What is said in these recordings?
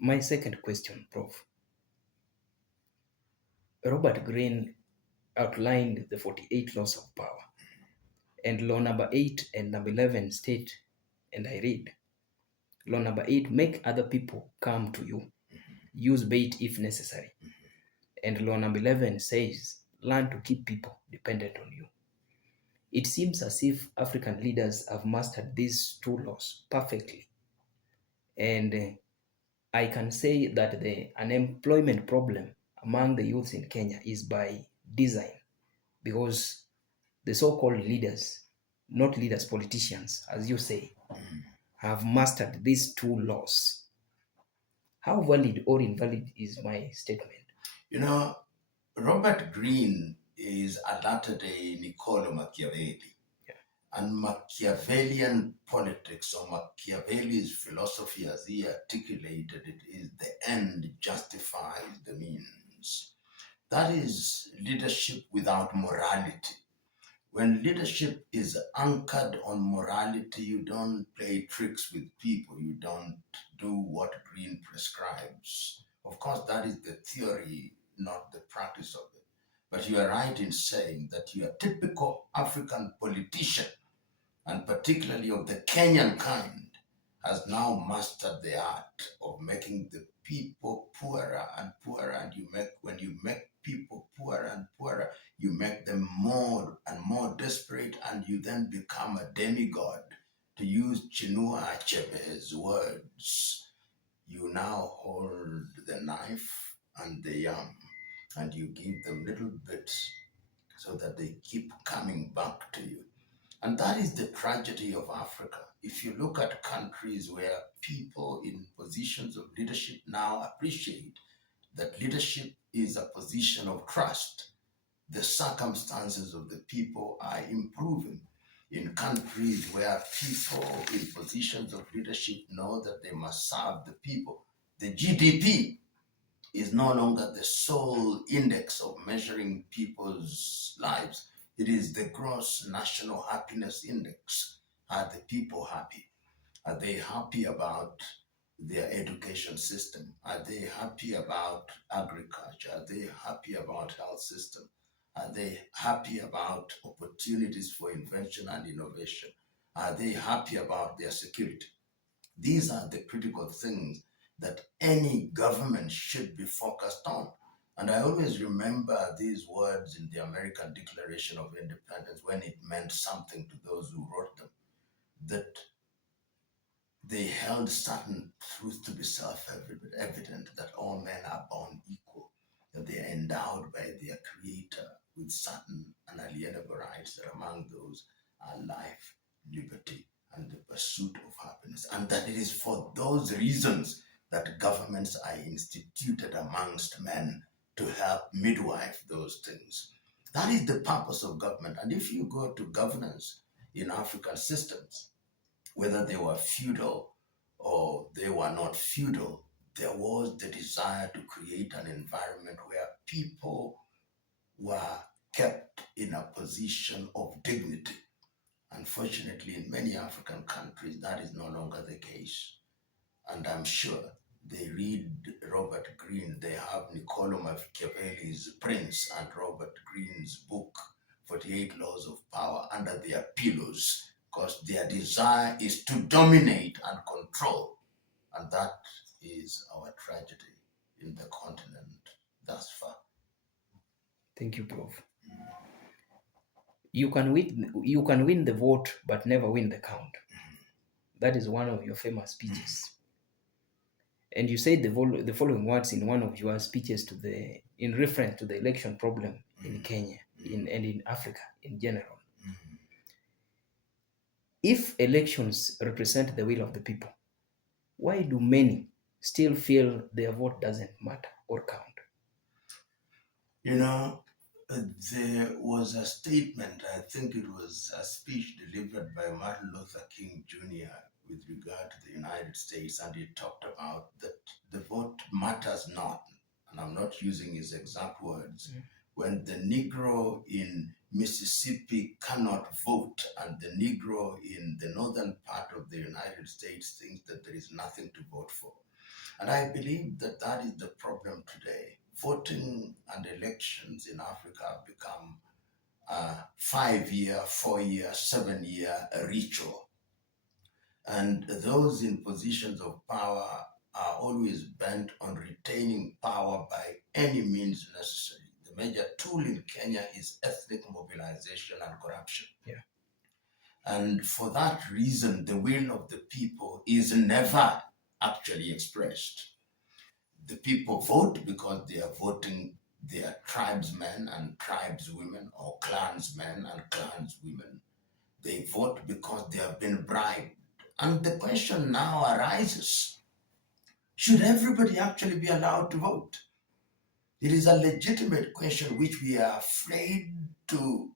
My second question, Prof. Robert Greene outlined the 48 laws of power, and law number 8 and number 11 state, and I read, law number 8, make other people come to you, use bait if necessary. And law number 11 says, learn to keep people dependent on you. It seems as if African leaders have mastered these two laws perfectly. And I can say that the unemployment problem among the youths in Kenya is by design, because the so-called leaders, not leaders, politicians, as you say, have mastered these two laws. How valid or invalid is my statement? You know, Robert Greene is a latter-day Niccolo Machiavelli. Yeah. And Machiavellian politics, or Machiavelli's philosophy as he articulated it, is the end justifies the means. That is leadership without morality. When leadership is anchored on morality, you don't play tricks with people, you don't do what Greene prescribes. Of course, that is the theory, not the practice of it. But you are right in saying that your typical African politician, and particularly of the Kenyan kind, has now mastered the art of making the people poorer and poorer. And when you make people poorer and poorer, you make them more and more desperate, and you then become a demigod. To use Chinua Achebe's words, you now hold the knife and the yam, and you give them little bits so that they keep coming back to you. And that is the tragedy of Africa. If you look at countries where people in positions of leadership now appreciate that leadership is a position of trust, the circumstances of the people are improving. In countries where people in positions of leadership know that they must serve the people, the GDP is no longer the sole index of measuring people's lives. It is the gross national happiness index. Are the people happy? Are they happy about their education system? Are they happy about agriculture? Are they happy about health system? Are they happy about opportunities for invention and innovation? Are they happy about their security? These are the critical things that any government should be focused on. And I always remember these words in the American Declaration of Independence when it meant something to those who wrote them, that they held certain truths to be self-evident, that all men are born equal, that they are endowed by their creator with certain unalienable rights, that among those are life, liberty, and the pursuit of happiness. And that it is for those reasons that governments are instituted amongst men to help midwife those things. That is the purpose of government. And if you go to governance in African systems, whether they were feudal or they were not feudal, there was the desire to create an environment where people were kept in a position of dignity. Unfortunately, in many African countries, that is no longer the case. And I'm sure they read Robert Greene, they have Niccolo Machiavelli's Prince and Robert Greene's book, 48 Laws of Power, under their pillows, because their desire is to dominate and control. And that is our tragedy in the continent thus far. Thank you, Prof. You can win the vote, but never win the count. That is one of your famous speeches. And you said the following words in one of your speeches in reference to the election problem in Kenya and in Africa in general. If elections represent the will of the people, why do many still feel their vote doesn't matter or count? You know, there was a statement, I think it was a speech delivered by Martin Luther King Jr. with regard to the United States, and he talked about that the vote matters not, and I'm not using his exact words, when the Negro in Mississippi cannot vote and the Negro in the northern part of the United States thinks that there is nothing to vote for. And I believe that that is the problem today. Voting and elections in Africa have become a 5 year, 4 year, 7 year ritual. And those in positions of power are always bent on retaining power by any means necessary. The major tool in Kenya is ethnic mobilization and corruption. Yeah. And for that reason, the will of the people is never actually expressed. The people vote because they are voting their tribesmen and tribeswomen, or clansmen and clanswomen. They vote because they have been bribed. And the question now arises, should everybody actually be allowed to vote? It is a legitimate question which we are afraid to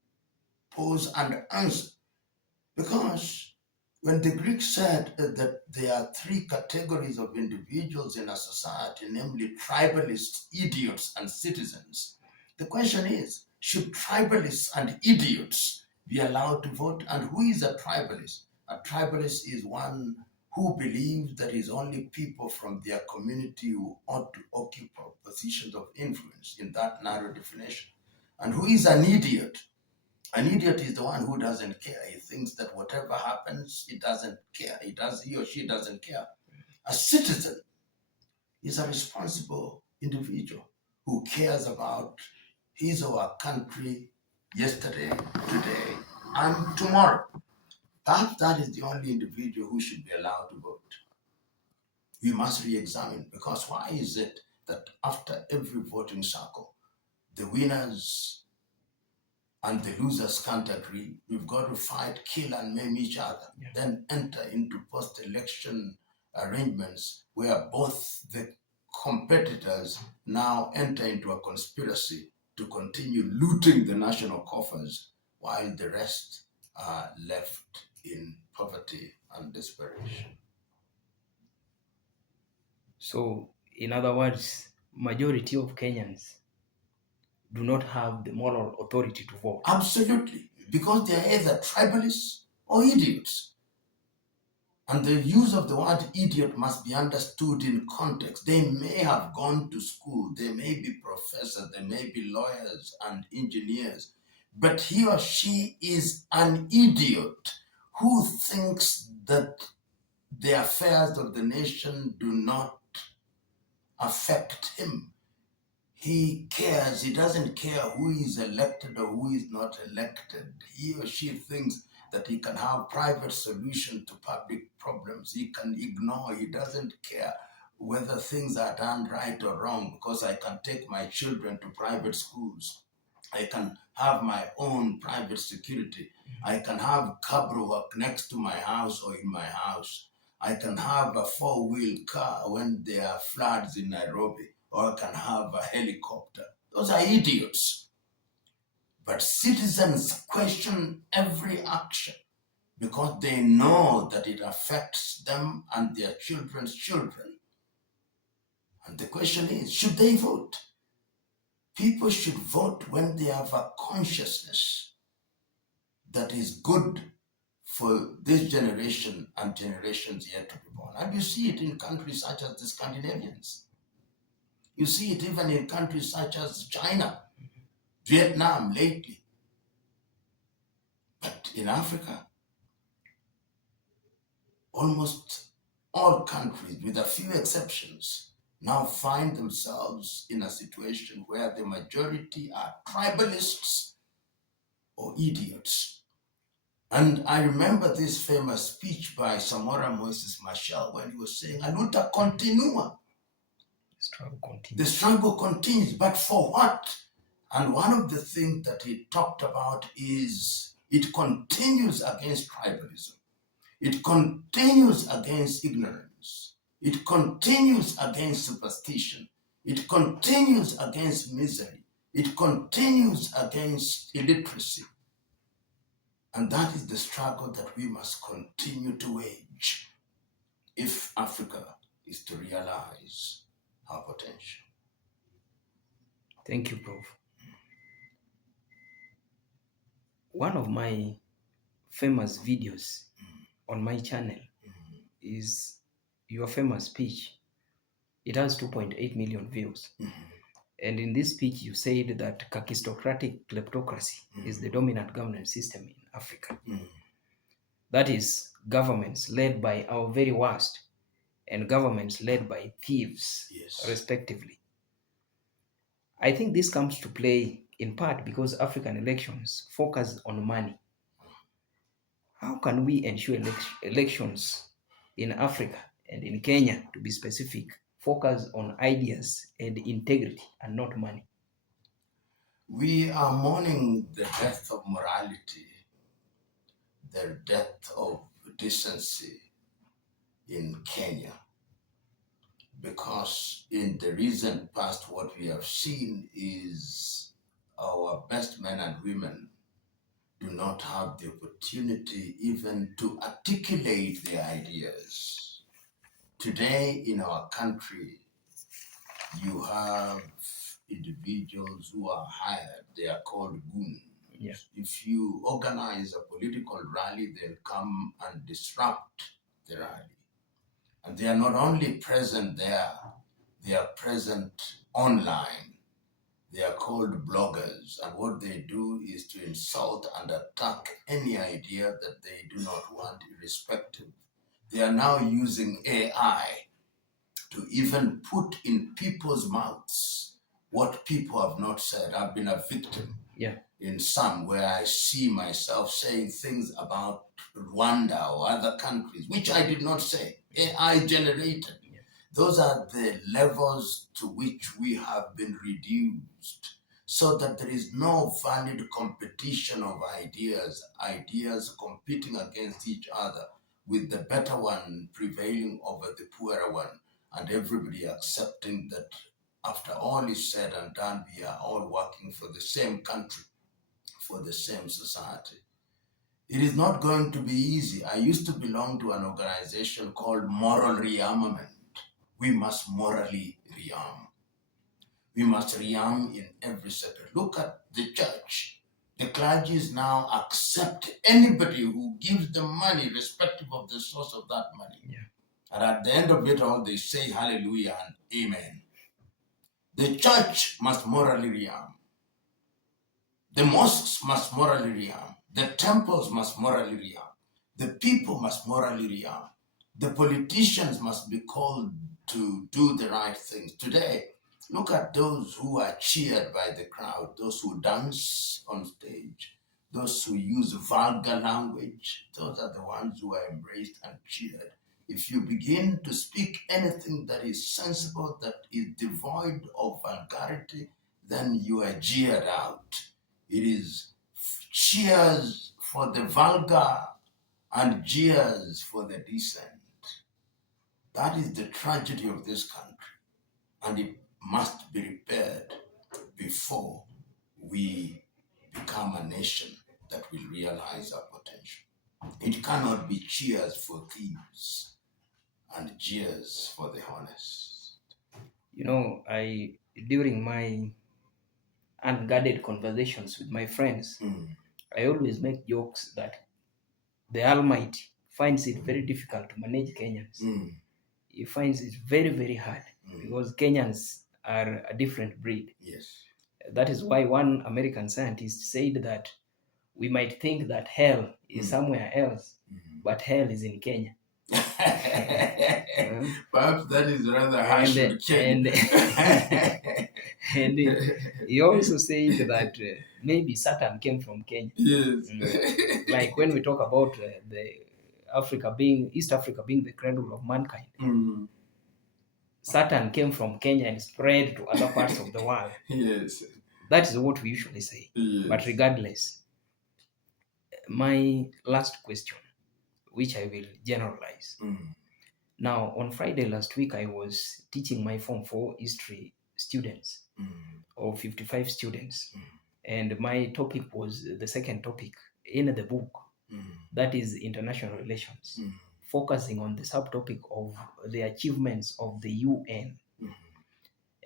pose and answer. Because when the Greeks said that there are three categories of individuals in a society, namely tribalists, idiots, and citizens, the question is, should tribalists and idiots be allowed to vote? And who is a tribalist? A tribalist is one who believes that it's only people from their community who ought to occupy positions of influence in that narrow definition. And who is an idiot? An idiot is the one who doesn't care. He thinks that whatever happens, he doesn't care. He or she doesn't care. A citizen is a responsible individual who cares about his or her country yesterday, today, and tomorrow. Perhaps that is the only individual who should be allowed to vote. We must re-examine, because why is it that after every voting cycle, the winners and the losers can't agree? We've got to fight, kill, and maim each other, then enter into post-election arrangements where both the competitors now enter into a conspiracy to continue looting the national coffers while the rest are left in poverty and desperation. So, in other words, majority of Kenyans do not have the moral authority to vote. Absolutely, because they are either tribalists or idiots. And the use of the word idiot must be understood in context. They may have gone to school, they may be professors, they may be lawyers and engineers, but he or she is an idiot who thinks that the affairs of the nation do not affect him. He cares, he doesn't care who is elected or who is not elected. He or she thinks that he can have private solution to public problems. He can ignore, he doesn't care whether things are done right or wrong, because I can take my children to private schools. I can have my own private security. I can have cabro work next to my house or in my house. I can have a four-wheel car when there are floods in Nairobi, or I can have a helicopter. Those are idiots. But citizens question every action because they know that it affects them and their children's children. And the question is, should they vote? People should vote when they have a consciousness that is good for this generation and generations yet to be born. And you see it in countries such as the Scandinavians. You see it even in countries such as China, Vietnam lately. But in Africa, almost all countries, with a few exceptions, now find themselves in a situation where the majority are tribalists or idiots. And I remember this famous speech by Samora Moses Machel when he was saying, "A luta continua." The struggle continues, but for what? And one of the things that he talked about is it continues against tribalism. It continues against ignorance. It continues against superstition. It continues against misery. It continues against illiteracy. And that is the struggle that we must continue to wage if Africa is to realize our potential. Thank you, Prof. One of my famous videos on my channel is your famous speech It has 2.8 million views. And in this speech, you said that kakistocratic kleptocracy is the dominant governance system in Africa. That is, governments led by our very worst and governments led by thieves, Yes. respectively. I think this comes to play in part because African elections focus on money. How can we ensure elections in Africa and in Kenya, to be specific, focus on ideas and integrity and not money? We are mourning the death of morality, the death of decency in Kenya, because in the recent past, what we have seen is our best men and women do not have the opportunity even to articulate their ideas. Today in our country, you have individuals who are hired, they are called goons. Yeah. If you organize a political rally, they'll come and disrupt the rally. And they are not only present there, they are present online. They are called bloggers, and what they do is to insult and attack any idea that they do not want, irrespective. They are now using AI to even put in people's mouths what people have not said. I've been a victim in some where I see myself saying things about Rwanda or other countries, which I did not say. AI generated. Those are the levels to which we have been reduced, so that there is no valid competition of ideas competing against each other, with the better one prevailing over the poorer one, and everybody accepting that after all is said and done, we are all working for the same country, for the same society. It is not going to be easy. I used to belong to an organization called Moral Rearmament. We must morally rearm. We must rearm in every sector. Look at the church. The clergies now accept anybody who gives them money, irrespective of the source of that money. And at the end of it all, they say hallelujah and amen. The church must morally rearm. The mosques must morally rearm. The temples must morally rearm. The people must morally rearm. The politicians must be called to do the right things. Today, look at those who are cheered by the crowd, those who dance on stage, those who use vulgar language. Those are the ones who are embraced and cheered. If you begin to speak anything that is sensible, that is devoid of vulgarity, then you are jeered out. It is cheers for the vulgar and jeers for the decent. That is the tragedy of this country, and it must be repaired before we become a nation that will realize our potential. It cannot be cheers for thieves and jeers for the honest. You know, during my unguarded conversations with my friends, I always make jokes that the Almighty finds it very difficult to manage Kenyans. He finds it very, very hard because Kenyans are a different breed. Yes. That is why one American scientist said that we might think that hell is somewhere else, but hell is in Kenya. Perhaps that is rather harsh on Kenya. And he also said that maybe Satan came from Kenya. Yes. Like when we talk about East Africa being the cradle of mankind, Satan came from Kenya and spread to other parts of the world. Yes. That is what we usually say. Yes. But regardless, my last question, which I will generalize. Now, on Friday last week, I was teaching my Form 4 history students, of 55 students. And my topic was the second topic in the book, that is international relations, focusing on the subtopic of the achievements of the UN.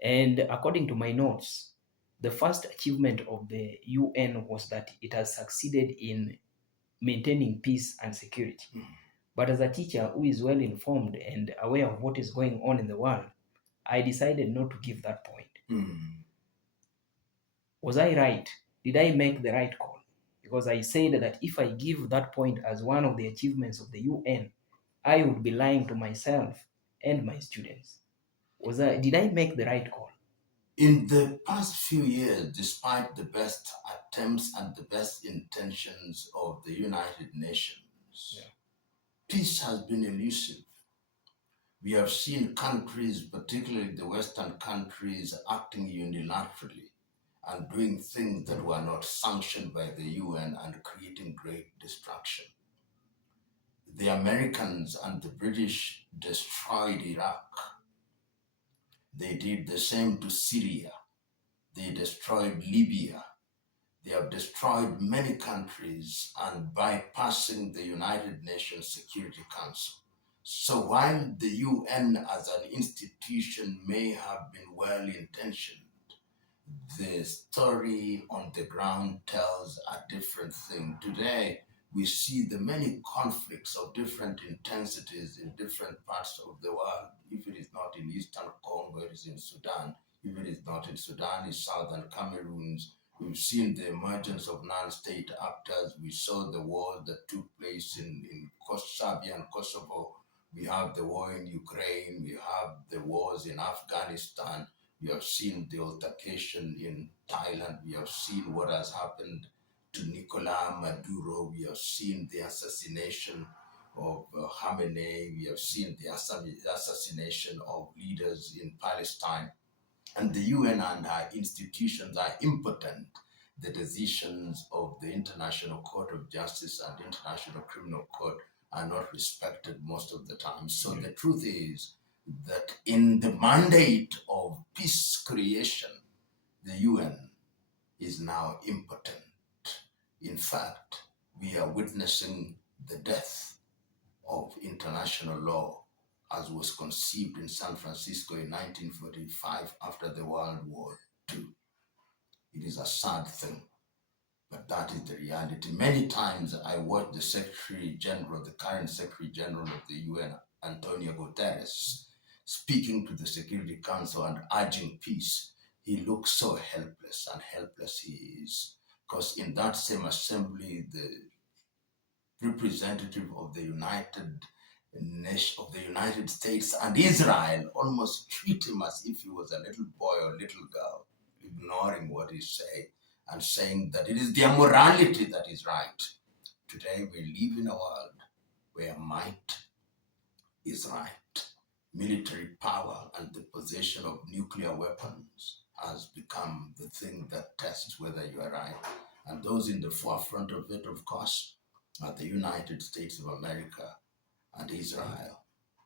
And according to my notes, the first achievement of the UN was that it has succeeded in maintaining peace and security. But as a teacher who is well informed and aware of what is going on in the world, I decided not to give that point. Mm. Was I right? Did I make the right call? Because I said that if I give that point as one of the achievements of the UN, I would be lying to myself and my students. Did I make the right call? In the past few years, despite the best attempts and the best intentions of the United Nations, Yeah. peace has been elusive. We have seen countries, particularly the Western countries, acting unilaterally and doing things that were not sanctioned by the UN and creating great destruction. The Americans and the British destroyed Iraq. They did the same to Syria. They destroyed Libya. They have destroyed many countries and bypassing the United Nations Security Council. So while the UN as an institution may have been well intentioned, the story on the ground tells a different thing. Today, we see the many conflicts of different intensities in different parts of the world. If it is not in Eastern Congo, it is in Sudan. If it is not in Sudan, it's Southern Cameroon. We've seen the emergence of non-state actors. We saw the war that took place in Serbia and Kosovo. We have the war in Ukraine. We have the wars in Afghanistan. We have seen the altercation in Thailand. We have seen what has happened to Nicolas Maduro. We have seen the assassination of Khamenei. We have seen the assassination of leaders in Palestine. And the UN and our institutions are impotent. The decisions of the International Court of Justice and International Criminal Court are not respected most of the time. So the truth is that in the mandate of peace creation, the UN is now impotent. In fact, we are witnessing the death of international law as was conceived in San Francisco in 1945 after the World War II. It is a sad thing, but that is the reality. Many times I watch the Secretary General, the current Secretary General of the UN, Antonio Guterres, speaking to the Security Council and urging peace. He looks so helpless, and helpless he is. Because in that same assembly, the representative of the United States and Israel almost treat him as if he was a little boy or little girl, ignoring what he's saying and saying that it is their morality that is right. Today we live in a world where might is right. Military power and the possession of nuclear weapons has become the thing that tests whether you are right. And those in the forefront of it, of course, are the United States of America and Israel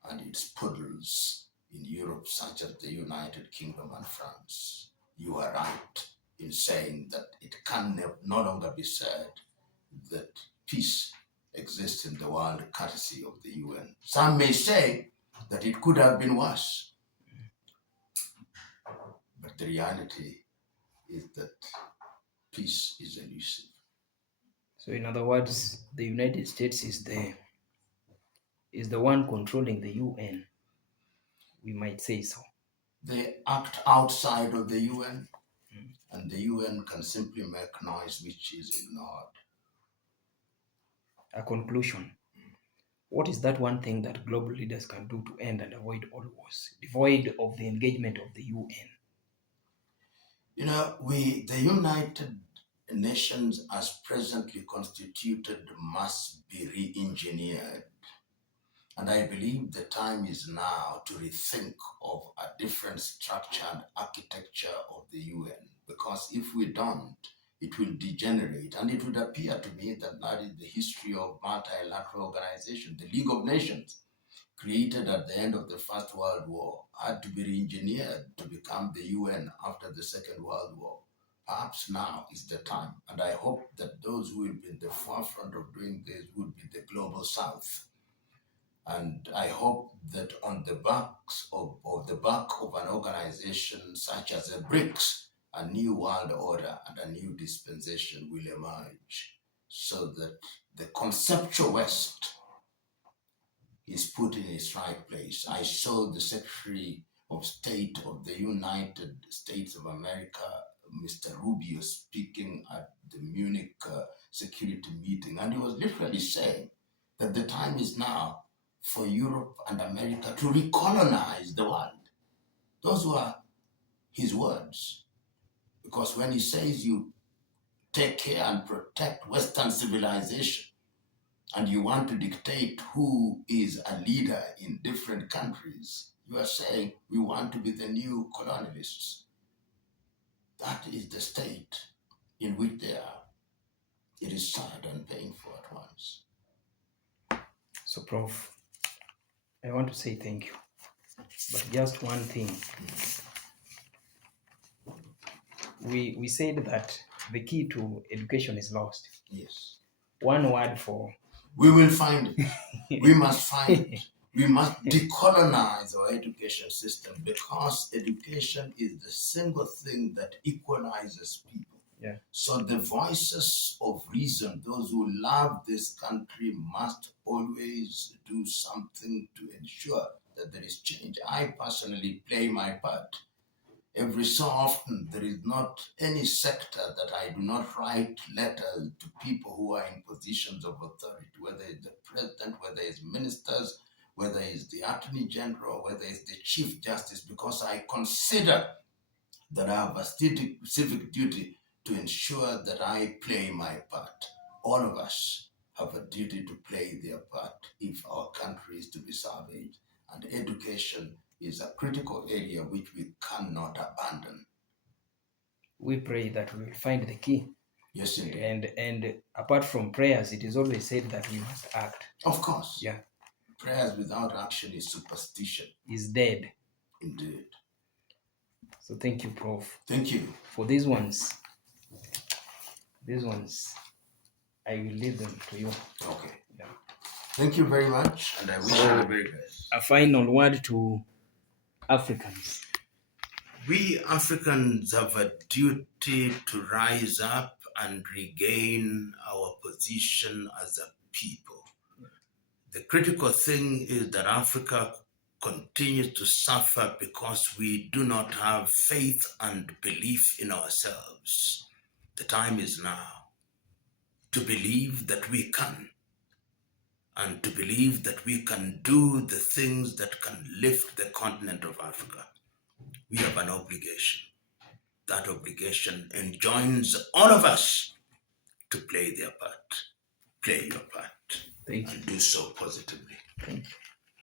and its poodles in Europe, such as the United Kingdom and France. You are right in saying that it can no longer be said that peace exists in the world courtesy of the UN. Some may say that it could have been worse, but the reality is that peace is elusive. So in other words, the United States is the one controlling the UN. We might say so. They act outside of the UN, and the UN can simply make noise which is ignored. A conclusion. What is that one thing that global leaders can do to end and avoid all wars, devoid of the engagement of the UN? You know, the United Nations as presently constituted must be re-engineered. And I believe the time is now to rethink of a different structure and architecture of the UN. Because if we don't, it will degenerate. And it would appear to me that that is the history of multilateral organization. The League of Nations, created at the end of the First World War, had to be re-engineered to become the UN after the Second World War. Perhaps now is the time. And I hope that those who will be in the forefront of doing this would be the Global South. And I hope that on the backs of the back of an organization such as the BRICS, a new world order and a new dispensation will emerge so that the conceptual West is put in its right place. I saw the Secretary of State of the United States of America, Mr. Rubio, speaking at the Munich security meeting. And he was literally saying that the time is now for Europe and America to recolonize the world. Those were his words. Because when he says you take care and protect Western civilization, and you want to dictate who is a leader in different countries, you are saying we want to be the new colonialists. That is the state in which they are. It is sad and painful at once. So, Prof, I want to say thank you. But just one thing. We said that the key to education is lost. Yes. One word for... We will find it. We must find it. We must decolonize our education system, because education is the single thing that equalizes people. Yeah. So the voices of reason, those who love this country, must always do something to ensure that there is change. I personally play my part. Every so often, there is not any sector that I do not write letters to people who are in positions of authority, whether it's the president, whether it's ministers, whether it's the attorney general, whether it's the chief justice, because I consider that I have a civic duty to ensure that I play my part. All of us have a duty to play their part if our country is to be salvaged. And education is a critical area which we cannot abandon. We pray that we will find the key. Yes, indeed. And apart from prayers, it is always said that we must act. Of course. Yeah. Prayers without action is superstition. Is dead. Indeed. So thank you, Prof. Thank you. For these ones, I will leave them to you. Okay. Yeah. Thank you very much, and I wish you the very best. A final word to Africans. We Africans have a duty to rise up and regain our position as a people. The critical thing is that Africa continues to suffer because we do not have faith and belief in ourselves. The time is now to believe that we can, and to believe that we can do the things that can lift the continent of Africa. We have an obligation. That obligation enjoins all of us to play their part. Play your part. Thank you. And do so positively. Thank you.